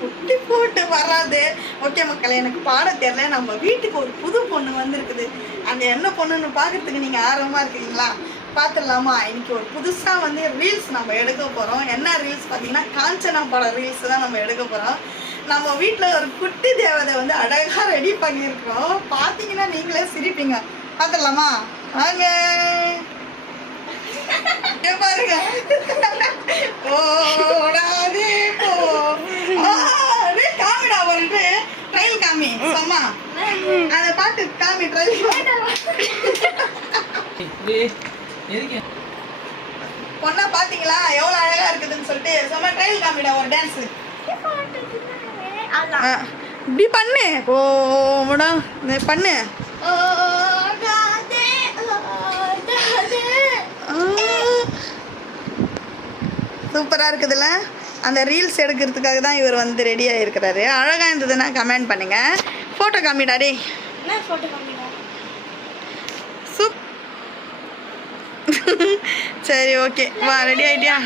குட்டி போட்டு வராது. ஓகே மக்களே, எனக்கு பாட தெரியல. நம்ம வீட்டுக்கு ஒரு புது பொண்ணு வந்திருக்குது. அந்த என்ன பொண்ணுன்னு பார்க்கறதுக்கு நீங்கள் ஆர்வமாக இருக்கீங்களா? பார்த்துடலாமா? இன்னைக்கு ஒரு புதுசாக வந்து ரீல்ஸ் நம்ம எடுக்க போகிறோம். என்ன ரீல்ஸ் பார்த்தீங்கன்னா, காஞ்சனா படம் ரீல்ஸ் தான் நம்ம எடுக்க போகிறோம். நம்ம வீட்டில் ஒரு குட்டி தேவதை வந்து அழகாக ரெடி பண்ணியிருக்கிறோம். பார்த்தீங்கன்னா நீங்களே சிரிப்பீங்க. பார்த்துடலாமா? வாங்க பாருங்க. ஓடாதே போ. காமிடா ஒரு ட்ரையல் காமி. அம்மா அதை பார்த்து காமி ட்ரையல். பொண்ணா பாத்தீங்களா எவ்வளவு அழகா இருக்குதுன்னு சொல்லிட்டு சும்மா ட்ரையல் காமிடா ஒரு டான்ஸ். இப்படி பண்ணு. ஓடா பண்ணு. சூப்பராக இருக்குதுல்ல? அந்த ரீல்ஸ் எடுக்கிறதுக்காக தான் இவர் வந்து ரெடி ஆகிருக்கிறாரு. அழகாக இருந்ததுன்னா கமெண்ட் பண்ணுங்கள். ஃபோட்டோ காமிடாடே. சரி ஓகே வா, ரெடி ஆகிட்டியா?